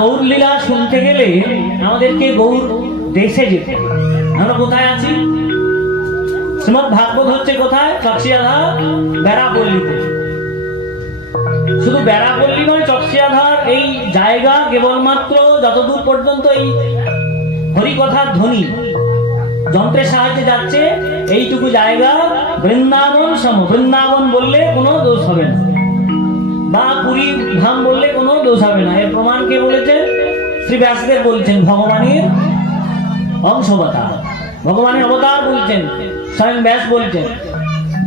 গৌর লীলা শুনতে গেলে আমাদেরকে গৌর দেশে যেতে হবে। আমরা কোথায় আছি? শ্রীমদ ভাগবত হচ্ছে কোথায়? চকসিয়াধার বেড়াপল্লীতে। শুধু বেড়াপল্লী নয়, চকসিয়াধার এই জায়গা কেবলমাত্র যতদূর পর্যন্ত এই হরিকথার ধ্বনি যন্ত্রের সাহায্যে যাচ্ছে, এইটুকু জায়গা বৃন্দাবন সম। বৃন্দাবন বললে কোনো দোষ হবে না, বা পুরী ধাম বললে কোনো দোষ হবে না। এর প্রমাণ কে বলেছেন? শ্রী ব্যাসদেব বলছেন ভগবানের অংশবতার, ভগবানের অবতার বলছেন, স্বয়ং ব্যাস বলছেন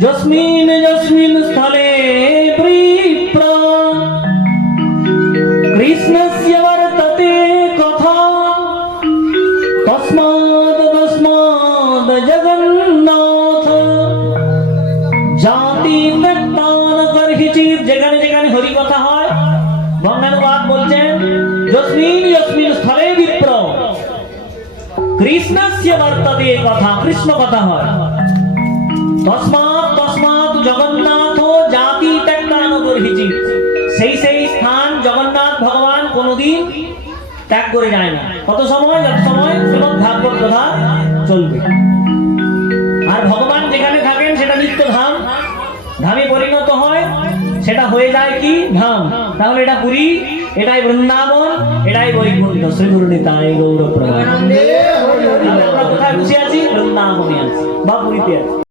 যস্মিন যস্মিন স্থলে বিপ্র কৃষ্ণস্য বর্ততে কথা তস্মাৎ তস্মাৎ জগন্নাথ জাতি ত্যাগদান কর্হিচিৎ। যেখানে যেখানে হরি কথা হয়, বঙ্গানুবাদ বলছেন যস্মিন যস্মিন স্থলে বিপ্র কৃষ্ণস্য বর্ততে কথা, কৃষ্ণ কথা হয়, তস্মাৎ তস্মাৎ জগন্নাথ জাতি ত্যাগদান কর্হিচিৎ। সেই সেই স্থান জগন্নাথ ভগবান কোনদিন ত্যাগ করে যায় না। কত সময়? যত সময় শ্রীমদ ভাগবত কথা চলবে। আর ভগবান যেখানে থাকেন সেটা নিত্য ধাম, ধামে পরিণত হয়, সেটা হয়ে যায় কি? ধাম। তাহলে এটা পুরী, এটাই বৃন্দাবন, এটাই বৈকুণ্ঠ। শ্রী গুরু নিতাই গৌর প্রণাম। আমরা কোথায় বসে আছি? বৃন্দাবনে আছি বা পুরীতে আছি।